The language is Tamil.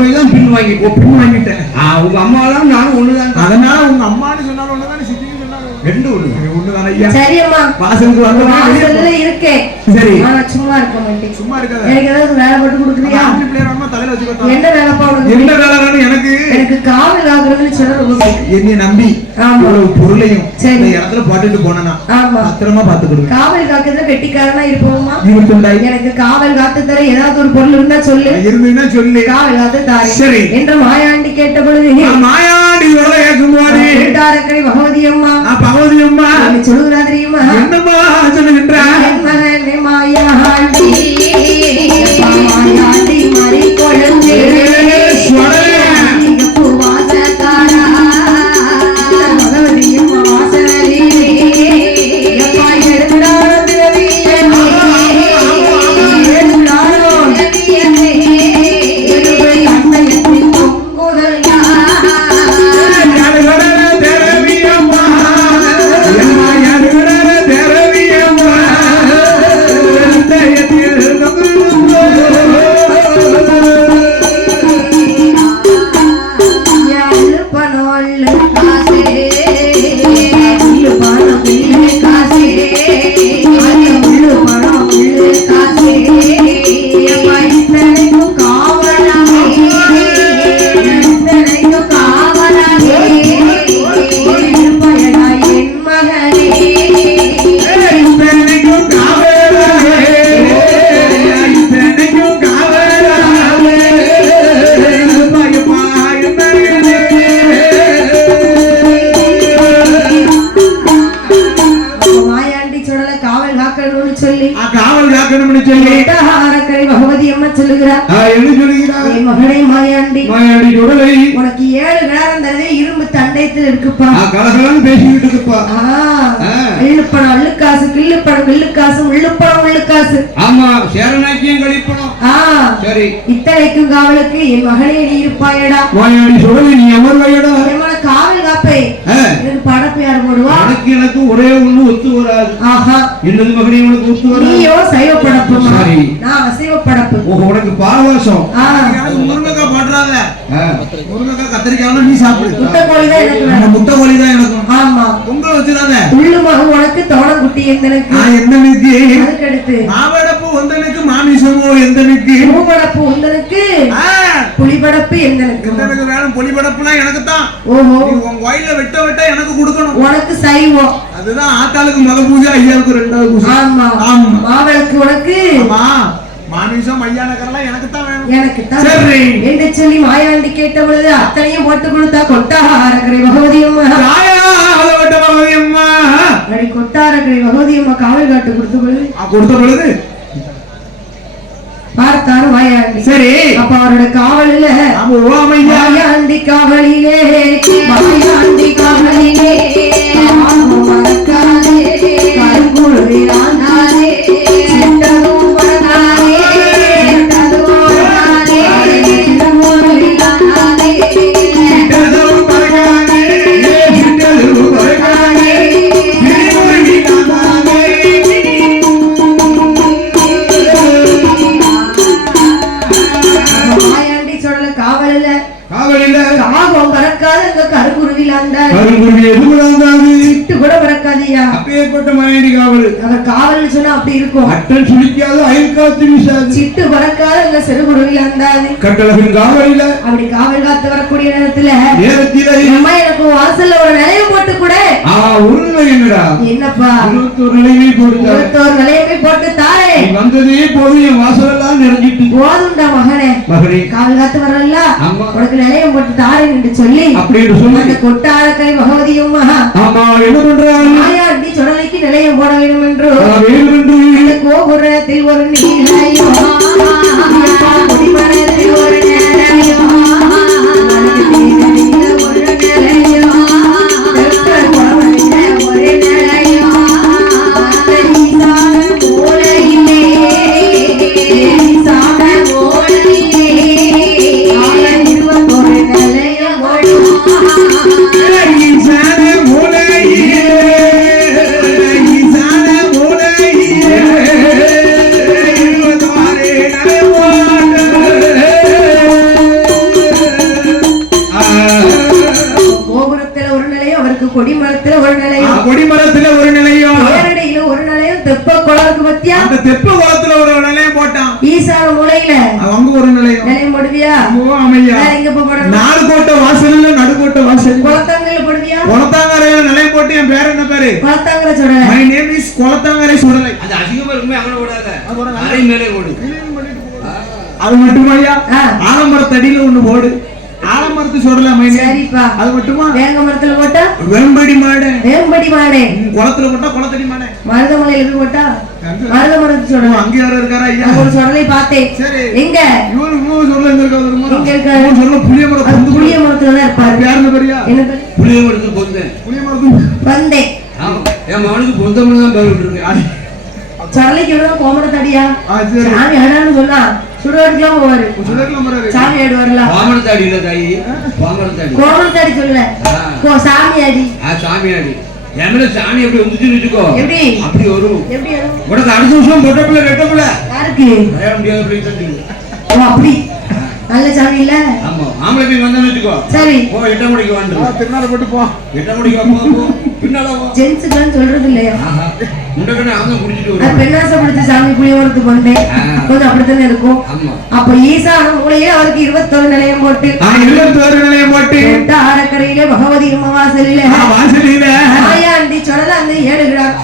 போய் தான் பின் வாங்கி பின் வாங்கிட்டேன். உங்க அம்மாவெல்லாம் நானும் ஒண்ணுதான் அதனால உங்க அம்மான்னு சொன்னாலும் ஒண்ணுதான் சித்தின்னு சொன்னாலும். ரெண்டு ஒண்ணு ஐயா சரியம்மா. வாசலுக்கு வந்த வாசல்ல இருக்கேன் சரி. சும்மா இருக்க மாட்டேன் சும்மா இருக்காத. எனக்கு ஏதாவது வேலை போட்டு கொடுக்குறியா? தலையில வச்சுக்கோ என்ன வேலை வேணும் எனக்கு? எனக்கு காவல் ஆகுறதுன்னு சொல்ல ரொம்ப பிடிக்கும். என்னை நம்பி. இவ்வளவு பொருளையும் சரி. இந்த இடத்துல போட்டுட்டு போனா ஆமா. பத்திரமா பாத்துக்கிடுவேன் காவல் காக்கிறதுல கெட்டிக்காரனா இருப்போமா எனக்கு காவல் காத்து தர ஏதாவது ஒரு பொருள் இருந்தா சொல்லு. இருந்ததுன்னா சொல்லு. காவல் காத்து தாரேன். சரி. என்று மாயாண்டி கேட்ட பொழுது நான் மாயாண்டி விரலை ஏற்றும் போது கூட்டாரக்கரை பகவதி அம்மா நான் பகவதி அம்மா என்ன காவல் காக்கணும்னு சொல்லி காவல் காக்கணும்னு சொல்லி. ஆரக்கரை பகவதி அம்மா சொல்லுகிறார். என்ன சொல்லுகிறார்? என் மகனே மாயாண்டி. மாயாண்டி உடலை உனக்கு ஏழு நேரம் தரவே இரும்பு தண்டயத்தில் இருக்குப்பா. ஆ, கலகலன்னு பேசிக்கிட்டு இருக்குப்பா. ஆ, ஆ. அள்ளுப்பணம் அள்ளுக்காசு கிள்ளுப்பணம் கிள்ளுக்காசு உள்ளுப்பணம் உள்ளுக்காசு ஆமா சேரநாக்கியம் கழிப்பணும். ஆ சரி. இத்தனைக்கும் காவலுக்கு என் மகனே நீ இருப்பாயடா. மாயாண்டி சுடலை நீ அமர்வையடா என் காவல் காப்பே ஆ, எனக்கு படப்பு யார் போடுவா உனக்கு எனக்கு ஒரே ஒண்ணு ஒத்து வராது ஆஹா என்னது மகனே உனக்கு ஒத்து வராது நீயோ சைவ படப்புமா சரி. நான் அசைவ படப்பு ஓ, உனக்கு பாவாசம் எனக்கு போட்டுறாத ஆ, முருங்கைக்காய் கத்திரிக்காய் நீ சாப்பிடு. முட்டை கோழி தான் எனக்கு முட்டை கோழி தான் எனக்கும். ஆமா. பொங்கல் வச்சிடாத. உள்ளுமாக உனக்கு தோணக்குட்டி எந்தனுக்கு நான் என்னனுக்கு அதுக்கடுத்து. மாவடப்பு ஒந்தனுக்கு மாமிசமோ எந்தனுக்கு? பூபடப்பு உந்தனுக்கு ஆ, புலிபடப்பு எந்தனுக்கு எந்தனுக்கு வேணும்? பொலிபடப்புலாம் எனக்கு தான் ஓஹோ. நீ உன் கோயில வெட்ட வெட்ட எனக்கு கொடுக்கணும். உனக்கு சைவம். அதுதான் ஆத்தாளுக்கு முத பூஜை ஐயாவுக்கு ரெண்டாவது பூஜை. ஆமா. ஆமா. மாவளுக்கு உனக்கு? ஆமா. மாமிசம் மையானக்கரெல்லாம் எனக்கு தான் வேணும். எனக்கு தான் சரி. என்று சொல்லி மாயாண்டி கேட்ட பொழுது அத்தனையும் போட்டு கொடுத்தா கொட்டாரக்கரை பகவதி அம்மா. பகவதி அம்மா. அப்படி கொட்டாரக்கரை பகவதி அம்மா காவல் காட்டு கொடுத்த பொழுது. கொடுத்த பொழுது? பார்த்தாரு மாயாண்டி சரி. அப்ப அவரோட காவலில மாயாண்டி காவலிலே மாயாண்டி காவலிலே. காவலில காகம் பறக்காத இந்த கருங்குருவில் ஆண்டார் கருங்குருவி எதுவும் வந்தாது. சிட்டு கூட பறக்காதியா அப்பேற்பட்ட மனைவி காவல். சொன்னா அப்படி இருக்கும். அட்டன் சுழிக்காது அயல் காத்து வீசாது. சிட்டு பறக்காத இந்த சிறுகுருவில் காவலில அப்படி காவல் காத்து வரக்கூடிய நேரத்துல நேரத்தில அம்மா எனக்கு வாசல்ல ஒரு நிலைய போட்டு கூட. ஆ உண்மை என்னடா? என்னப்பா? இருபத்தொரு நிலைமை கொடுத்தார் இருபத்தோரு நிலையமே போட்டு தாரே. வந்ததே போதும் என் நிறைஞ்சிட்டு. போதும்டா மகனே. மகனே. காவல் காத்து வரல. உனக்கு நிலையம் போட்டு தாரேன் என்று சொல்லி அப்படி என்று சொல்லி அந்த கொட்டாரக்கரை பகவதியும் மகா ஆமா என்ன பண்றாங்க மாயாண்டி சுடலைக்கு நிலையம் போட வேண்டும் என்று வேண்டும் என்று அந்த கோபுரத்தில் ஒரு நீலையோ போடுவியா? ஓ ஆமையா. எங்க போய் போடணும் நாலு கோட்டை வாசல் இல்ல நடுக்கோட்டை வாசல் குளத்தாங்கல போடுவியா? குளத்தாங்கரையில நிலையம் போட்டு என் பேர் என்ன பேரு? குளத்தாங்கல சொல்ற மை நேம் இஸ் குளத்தாங்கரை சுடலை. அது அசிங்கமா இருக்குமே ஒரு நல்ல- அரை மேலே ஓடு. அது மட்டுமாய்யா? ஆ. ஆலமரத்தடியில ஒண்ணு போடு ஆலமரத்து சுடலை மை நேம் சரிப்பா. அது மட்டுமா? வேங்க மரத்துல போட்டா? வேம்படி மாடு. வேம்படி மாடே. குளத்துல போட்டா குளத்தடி மாடு. மருதமலையில போய் போட்டா. மருத மரத்து சொல்றேன் அங்க யாரும் இருக்காரா ஐயா? ஒரு சுடலை பார்த்தேன். சரி. எங்க? இவரு இவரு சொல்ல எங்க இருக்கா தெரியுமா? இங்க இருக்காரு. சொல்ல புளிய மரம் புளிய மரத்துல தான் இருப்பாரு. யாருன்னு பெரியா என்ன? புளிய மரத்துக்கு பொந்தேன் புளிய மரத்து வந்தேன் ஆமா. என் மகனுக்கு பொந்தம்னு தான் பேர் விட்டுருக்கு சுடலைக்கு எவ்வளவு கோமரத்தடியா சாமி ஆடான்னு சொன்னா. சுடுவாடுக்கெல்லாம் போவாரு. சுடர்ல மரம் சாமி ஆடுவார்ல பாமரத்தாடி இல்ல தாயி. பாமரத்தாடி கோமரத்தாடி சொல்லல ஆ. கோ- சாமி ஆடி. ஆ சாமியாடி என் மேல சாமி எப்படி வந்துச்சுன்னு வச்சுக்கோ. எப்படி? அப்படி வரும். எப்படி? உனக்கு அடுத்த வருஷம் பொட்ட பிள்ளை ரெட்ட பிள்ளை. யாருக்கு? விளையாட முடியாத சொல்லு. ஓ அப்படி? நல்ல சாமி இல்ல? ஆமா. ஆம்பளை போய் வந்தேன்னு வச்சுக்கோ. சரி. போ எட்ட மணிக்கு வந்து திருநாளை போட்டு போ. எட்ட மணிக்கு வா, போ, ஜென்ஸுக்குலாம் சொல்றது இல்லையா பெண்ணாசப்படுத்தி சாமி புளியோருக்கு வந்தேன் கொஞ்சம் அப்படித்தானே இருக்கும்? அப்ப ஈசா மூலையே அவருக்கு இருபத்தொரு நிலையம் போட்டு. இருபத்தொரு நிலையம் போட்டு. ஆரக்கரையிலே பகவதி அம்மா வாசலிலே. வாசலிலே. சொல்லலாம் அந்த ஏழுகிறார்.